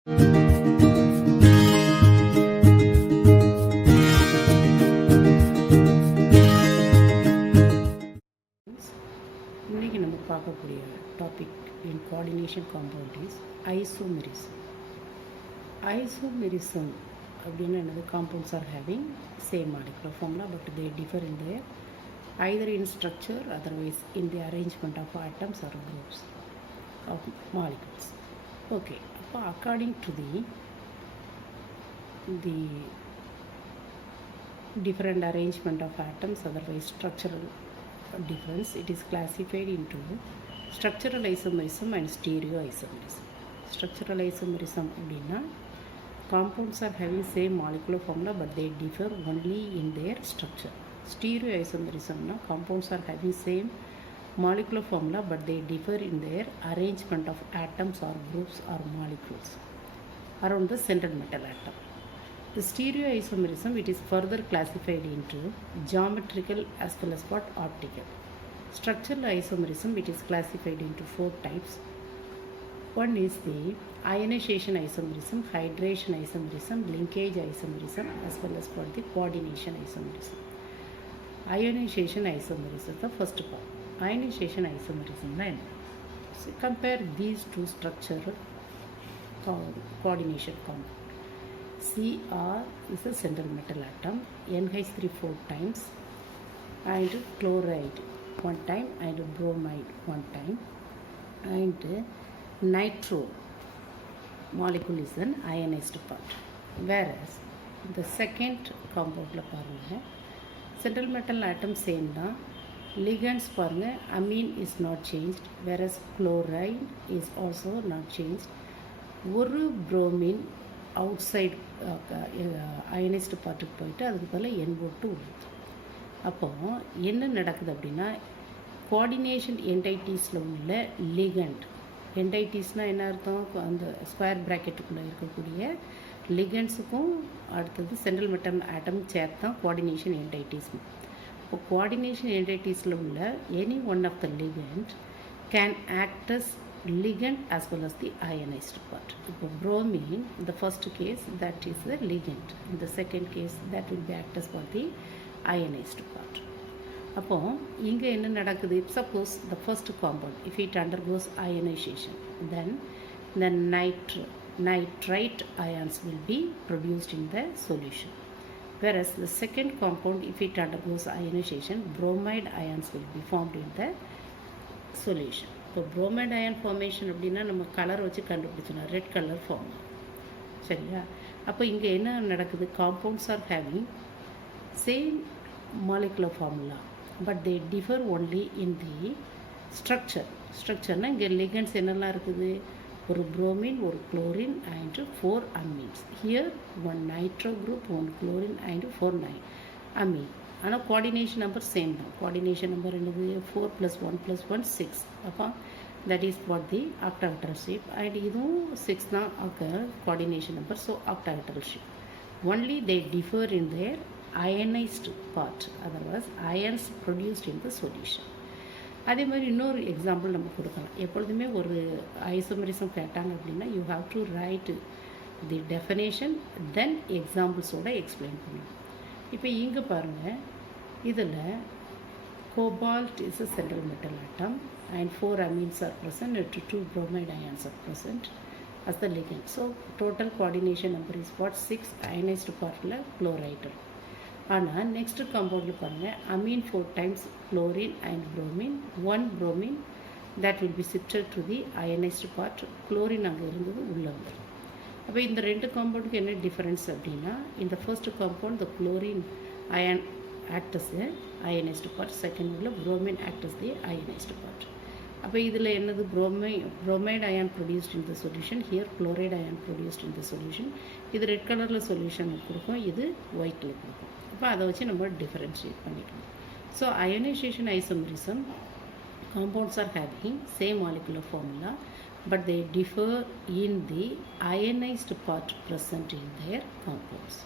இன்றைக்கி நம்ம பார்க்கக்கூடிய topic in coordination compound is isomerism. Isomerism அப்படின்னா என்னது? Compounds are having same molecular formula but they differ in their either in structure, otherwise in the arrangement of atoms or groups of molecules. Okay, according to the different arrangement of atoms, otherwise structural difference, it is classified into structural isomerism and stereoisomerism. Structural isomerism அப்படின்னா compounds are having same molecular formula but they differ only in their structure. Stereoisomerism na compounds are having same molecular formula but they differ in their arrangement of atoms or groups or molecules around the central metal atom. The stereoisomerism, it is further classified into geometrical as well as what optical. Structural isomerism, it is classified into 4 types. One is the ionization isomerism, hydration isomerism, linkage isomerism as well as for the coordination isomerism. Ionization isomerism is the first part. Ionization isomerism na so compare these two structural coordination compound. Cr is a central metal atom, NH3 4 times, and chloride 1 time, and bromide 1 time, and nitro molecule is an ionized part. Whereas the second compound la parunga central metal atom same da, ligands parunga amine is not changed, whereas chloride is also not changed. ஒரு bromine outside ionized பார்ட்டுக்கு போயிட்டு அதுக்கு பதில் NO2 உள்ளது. அப்போது என்ன நடக்குது அப்படின்னா coordination என்டைட்டிஸில் உள்ள லிகண்ட், என்டைட்டிஸ்னால் என்ன அர்த்தம்? அந்த ஸ்கொயர் ப்ராக்கெட்டுக்குள்ளே இருக்கக்கூடிய லிகண்ட்ஸுக்கும் அடுத்தது சென்ட்ரல் மெட்டல் ஆட்டம் சேர்த்து தான் கோஆர்டினேஷன் என்டைட்டிஸ். இப்போ கோஆர்டினேஷன் என்டைட்டிஸில் உள்ள any one of the ligand can act as ligand as well as the ionized part. இப்போ bromine, in the first case that is the ligand, in the second case that will be act as for the ionized part. அப்போ இங்கே என்ன நடக்குது? Suppose the first compound, if it undergoes ionization, then the nitrite ions will be produced in the solution, whereas the second compound, if it undergoes ionization, bromide ions will be formed in the solution. இப்போ bromide ion formation அப்படின்னா நம்ம colour வச்சு கண்டுபிடிச்சோம், red colour form. சரியா? அப்போ இங்கே என்ன நடக்குது? Compounds are having same molecular formula but they differ only in the ஸ்ட்ரக்சர்னால் இங்கே லிகண்ட்ஸ் என்னெல்லாம் இருக்குது? ஒரு bromine, ஒரு chlorine and 4 amines. Here one nitro group, one chlorine and 4 amine. ஆனால் கோஆர்டினேஷன் நம்பர் சேம் தான். கோஆர்டினேஷன் நம்பர் என்னது? 4 + 1 + 1 6. அப்போ that is what the octahedral shape. And இதுவும் 6 தான் coordination number. So octahedral shape. Only they differ in their ionized part, otherwise ions produced in the solution. அதே மாதிரி இன்னொரு example நம்ம கொடுக்கலாம். எப்பொழுதுமே ஒரு ஐசோமெரிசம் கேட்டாங்க அப்படின்னா you have to write the definition then எக்ஸாம்பிள்ஸோட எக்ஸ்பிளைன் பண்ணணும். இப்போ இங்கே பாருங்கள், இதில் cobalt is a central metal atom and 4 amines are present and 2 bromide ions are present as the ligand. So total coordination number is what? 6. ionized partல chloride. ஆனால் next காம்பவுண்டில் பாருங்கள், amine 4 times, chlorine and bromine, 1 bromine that will be shifted to the ionized part. chlorine அங்கே இருந்தது உள்ளே வந்துடும். அப்போ இந்த ரெண்டு காம்பவுண்டுக்கு என்ன டிஃபரன்ஸ் அப்படின்னா, இந்த first compound the chlorine ion act as the ionised part, second உள்ள bromine act as the ionised part. அப்போ இதில் என்னது? bromide ion produced in the solution, here chloride ion produced in the solution. இது red கலரில் solution கொடுக்கும், இது ஒயிட்டில் கொடுக்கும். அப்போ அதை வச்சு நம்ம டிஃபரன்ஷியேட் பண்ணிக்கணும். So ionisation isomerism, compounds are having same molecular formula but they differ in the ionized part present in their compounds.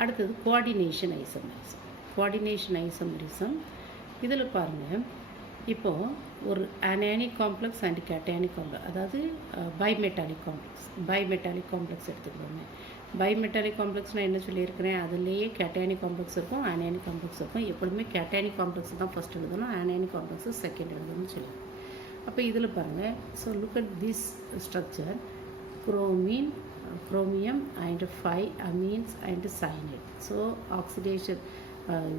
அடுத்தது coordination isomerism. coordination isomerism இதில் பாருங்கள், இப்போது ஒரு அனானிக் காம்ப்ளெக்ஸ் அண்ட் கேட்டயானிக் காம்ப்ளெக்ஸ், அதாவது பைமெட்டாலிக் காம்ப்ளெக்ஸ் எடுத்துக்கிறோங்க. பைமெட்டாலிக் காம்ப்ளெக்ஸ்னால் என்ன சொல்லியிருக்கிறேன், அதுலேயே cationic complex இருக்கும், அனானிக் காம்ப்ளெக்ஸ் இருக்கும். எப்பொழுதுமே கேட்டயானிக் காம்ப்ளெக்ஸ் தான் ஃபஸ்ட் எழுதணும், அனானிக் காம்ப்ளெக்ஸ் செகண்ட் எழுதணும்னு சொல்லுவோம். அப்போ இதில் பாருங்கள், so look at this structure, chromium and 5 amines and cyanide. So oxidation,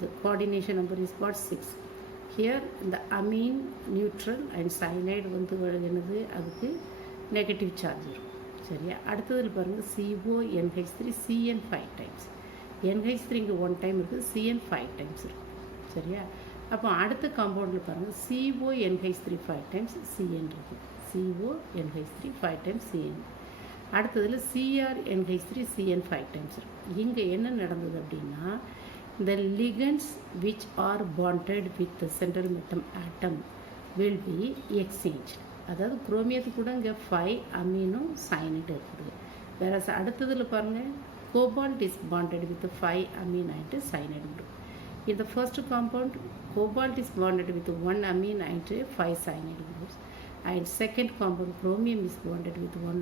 the coordination number is what, 6. Here the amine neutral and cyanide வந்து என்னது, அதுக்கு நெகட்டிவ் சார்ஜ் இருக்கும். சரியா, அடுத்ததில் பாருங்கள் CONH3 CN 5 டைம்ஸ், NH3 இங்கே 1 டைம் இருக்குது, CN 5 டைம்ஸ் இருக்கும். சரியா, அப்போ அடுத்த காம்பவுண்டில் பாருங்கள் CONH3 5 டைம்ஸ் CN இருக்கும், CONH3 5 டைம்ஸ் CN. அடுத்ததில் CrNH3 CN 5 டைம்ஸ் இருக்கும். இங்கே என்ன நடந்தது அப்படின்னா, the ligands which are bonded with the central atom will be exchanged. அதாவது குரோமியத்துக்கு கூட இங்கே 5 அமீனோ சைனைடு இருக்குது. வேற அடுத்ததில் பாருங்கள் cobalt is bonded with 5 amine and cyanide group. In the first compound, cobalt is bonded with 1 amine and 5 cyanide groups. And second compound, chromium is bonded with 1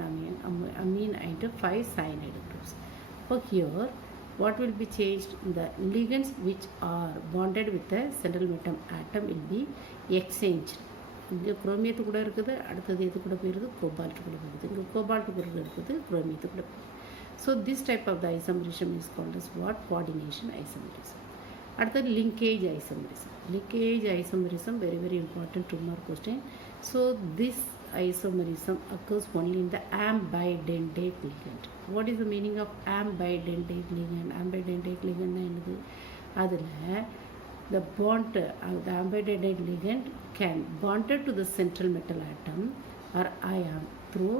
amine and 5 cyanide groups. So here, what will be changed? The ligands which are bonded with the central atom will be exchanged. இங்கே குரோமியத்து கூட இருக்குது, அடுத்தது எது கூட போயிடுது, cobalt கூட போயிடுது. இங்கே கோபால்ட் கூட இருக்குது, குரோமியத்து கூட போயிடுது. So this type of the isomerism is called as what, coordination isomerism. அடுத்தது linkage isomerism. Linkage isomerism very very important 2 mark question. So this isomerism occurs only in the ambidentate ligand. What is the meaning of ambidentate ligand? Ambidentate ligand என்னது, அதில் the bond, the ambidentate ligand can bonded to the central metal atom or ion through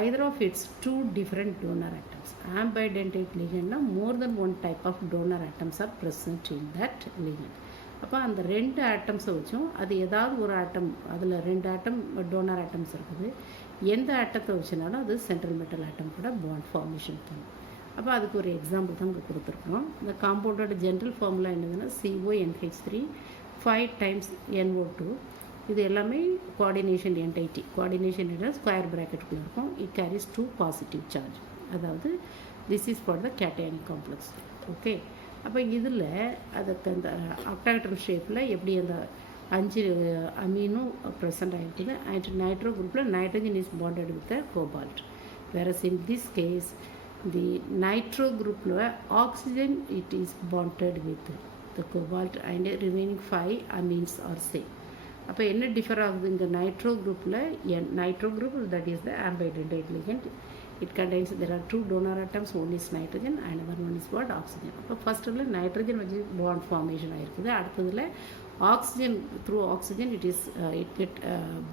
either of its 2 different donor atoms. Ambidentate ligand na more than one type of donor atoms are present in that ligand. அப்போ அந்த 2 ஆட்டம்ஸை வச்சும் அது ஏதாவது ஒரு ஆட்டம், அதில் 2 ஆட்டம் toner atoms இருக்குது, எந்த ஆட்டத்தை வச்சுனாலும் அது சென்ட்ரல் மெட்டல் ஆட்டம் கூட பாண்ட் ஃபார்மேஷன் பண்ணும். அப்போ அதுக்கு ஒரு எக்ஸாம்பிள் தான் இங்கே கொடுத்துருக்கோம். இந்த காம்பவுண்டோட ஜென்ரல் ஃபார்முலா என்னதுன்னா CONH3 5 டைம்ஸ் NO2. இது எல்லாமே கோஆர்டினேஷன் என்டைட்டி. கோஆர்டினேஷன் என்ற ஸ்கொயர் ப்ராக்கெட்டுக்குள்ளே இருக்கும். இட் கேரிஸ் 2 பாசிட்டிவ் சார்ஜ், அதாவது this is for the cationic complex. Okay, அப்போ இதில் அதுக்கு அந்த ஆக்டாஹெட்ரல் ஷேப்பில் எப்படி அந்த 5 அமீனும் ப்ரெசண்ட் ஆகிருக்குது. அண்ட் நைட்ரோ குரூப்பில் nitrogen is bonded with cobalt. Whereas in this case the nitro குரூப்பில் oxygen it is bonded with the cobalt and remaining 5 amines are same. அப்போ என்ன டிஃபர் ஆகுது, இங்கே நைட்ரோ குரூப்பில் nitro group that is the ambidentate ligand. It contains, there are 2 donor atoms, one is nitrogen and another one is what, oxygen. அப்போ ஃபஸ்ட்டில் nitrogen வச்சு bond formation ஆகிருக்குது. அடுத்ததில் oxygen, through oxygen it is it get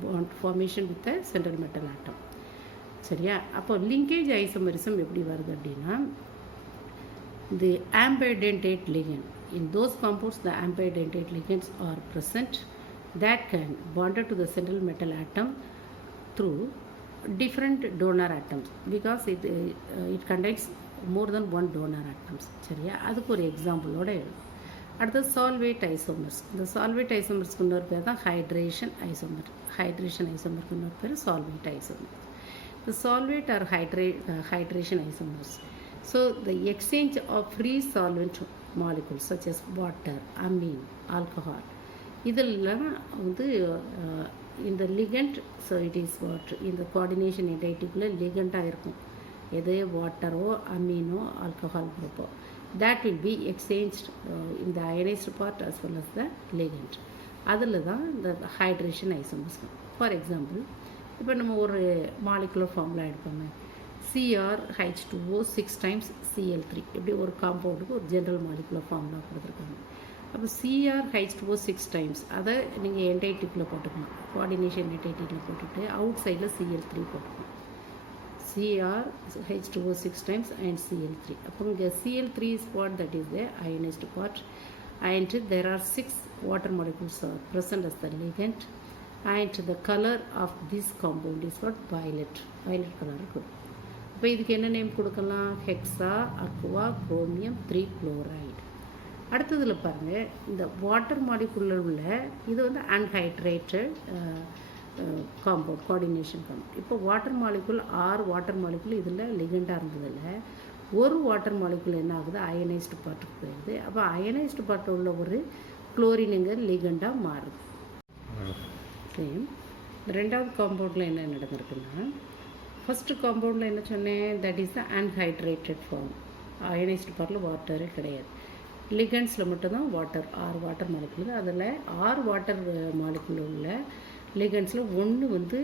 bond formation with central metal atom. சரியா, அப்போ linkage isomerism எப்படி வருது அப்படின்னா, the ambidentate ligand, in those compounds the ambidentate ligands are present that can bond to the central metal atom through different donor atoms because it contains more than 1 donor atoms. சரியா, அதுக்கு ஒரு எக்ஸாம்பிளோட எழுதும். அடுத்தது சால்வேட் isomers. இந்த சால்வேட் ஐசோமர்ஸ்க்கு இன்னொரு பேர் தான் hydration isomer. Hydration ஐசோமருக்கு இன்னொரு பேர் சால்வேட் isomer. The solvate or hydration isomers. So the exchange of free solvent molecules such as water, amine, alcohol, இதெல்லாம் வந்து இந்த ligand. So it is what, இந்த கோஆர்டினேஷன் என்டைட்டிக்குள்ளே லிகண்டாக இருக்கும், எதே வாட்டரோ அமீனோ alcohol குரூப்போ, that will be exchanged in the ionized part as well as the ligand. அதில் தான் இந்த hydration isomers. For example, இப்போ நம்ம ஒரு molecular formula எடுப்போமே, CrH2O 6 times Cl3. இப்படி ஒரு காம்பவுண்டுக்கு ஒரு ஜென்ரல் மாலிகுலர் ஃபார்முலா கொடுத்துருக்காங்க. அப்போ CrH2O 6 டைம்ஸ் அதை நீங்கள் என்டைட்டிக்குள்ளே போட்டுக்கணும், கோஆர்டினேஷன் என்டைட்டிக்குள்ளே போட்டுட்டு அவுட் சைடில் Cl3 போட்டுக்கணும். CrH2O 6 times and Cl3. அப்போ இங்கே Cl3 is what, that is the ionized part, and there are 6 water molecules are present as the ligand, and the color of this compound is what, violet color இருக்கும். இப்போ இதுக்கு என்ன name கொடுக்கலாம், hexa Aqua chromium 3 chloride. அடுத்ததில் பாருங்கள், இந்த water மாலிகுலில் உள்ள இது வந்து அன்ஹைட்ரேட்டட் காம்பவுண்ட், கோஆர்டினேஷன் காம்பவுண்ட். இப்போ வாட்டர் மாலிகுல் 6 வாட்டர் மாலிகுல் இதில் லிகண்டாக இருந்ததில் ஒரு வாட்டர் மாலிகுல் என்ன ஆகுது, அயனைஸ்டு பார்ட்டுக்கு போயிடுது. அப்போ அயனைஸ்டு பார்ட்டில் உள்ள ஒரு குளோரினுங்கிற லிகண்டாக மாறுது. சேம் ரெண்டாவது காம்பவுண்டில் என்ன நடந்திருக்குன்னா, ஃபஸ்ட்டு காம்பவுண்டில் என்ன சொன்னேன், that is the anhydrated form. Ionised பார்ட்டில் வாட்டரே கிடையாது. லிகண்ட்ஸில் மட்டும்தான் வாட்டர், 6 வாட்டர் மாலிகுல். அதில் 6 வாட்டர் மாலிகுல் உள்ள லிகண்ட்ஸில் ஒன்று வந்து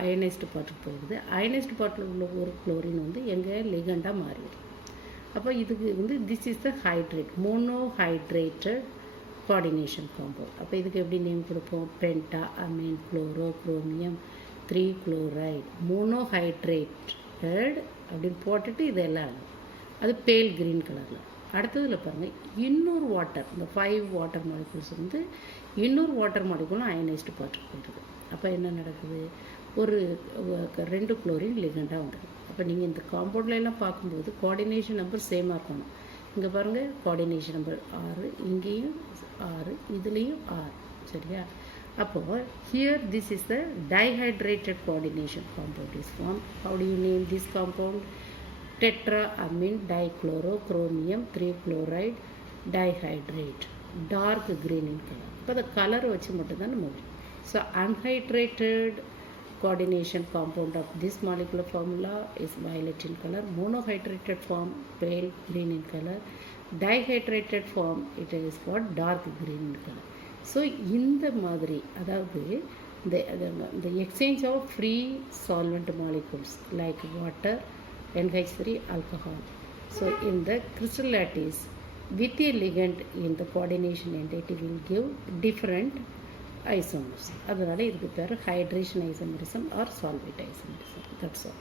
அயனைஸ்டு பார்ட்டுக்கு போயிடுது. அயனைஸ்டு பார்ட்டில் உள்ள ஒரு குளோரின் வந்து எங்கள் லிகண்டாக மாறிடுது. அப்போ இதுக்கு வந்து this is the hydrate, monohydrated coordination compound. அப்போ இதுக்கு எப்படி நேம் கொடுப்போம், penta amine chloro chromium 3 chloride monohydrated அப்படின்னு போட்டுட்டு இதெல்லாம் அது பேல் க்ரீன் கலரில். அடுத்ததில் பாருங்கள், இன்னொரு வாட்டர், இந்த 5 வாட்டர் மாலிகுல்ஸ் வந்து இன்னொரு வாட்டர் மாலிகுலும் அயனைஸ்டு பார்ட்டுக்கு போயிடுது. அப்போ என்ன நடக்குது, ஒரு 2 குளோரின் லிகண்டாக வந்துடுது. அப்போ நீங்கள் இந்த காம்பவுண்டில் எல்லாம் பார்க்கும்போது கோஆர்டினேஷன் நம்பர் சேமாக இருக்கணும். இங்கே பாருங்கள், கோஆர்டினேஷன் நம்பர் 6, இங்கேயும் 6, இதுலேயும் 6, சரியா? அப்போது here this is the dihydrated coordination compound is form. How do you name this compound? tetraamine dichlorochromium 3 chloride dihydrate, dark green in color. இப்போ the color வச்சு மட்டும்தான் நம்ம. So unhydrated coordination compound of this molecular formula is violet in color. Monohydrated form pale green in color. Dihydrated form it is what, dark green in color. So இந்த மாதிரி, அதாவது the exchange of free solvent molecules like water, NH3 alcohol. So in the crystal lattice with a ligand in the coordination entity will give different isomers. அதனால இதுக்கு பேர் hydration isomerism or solvate isomerism. That's all.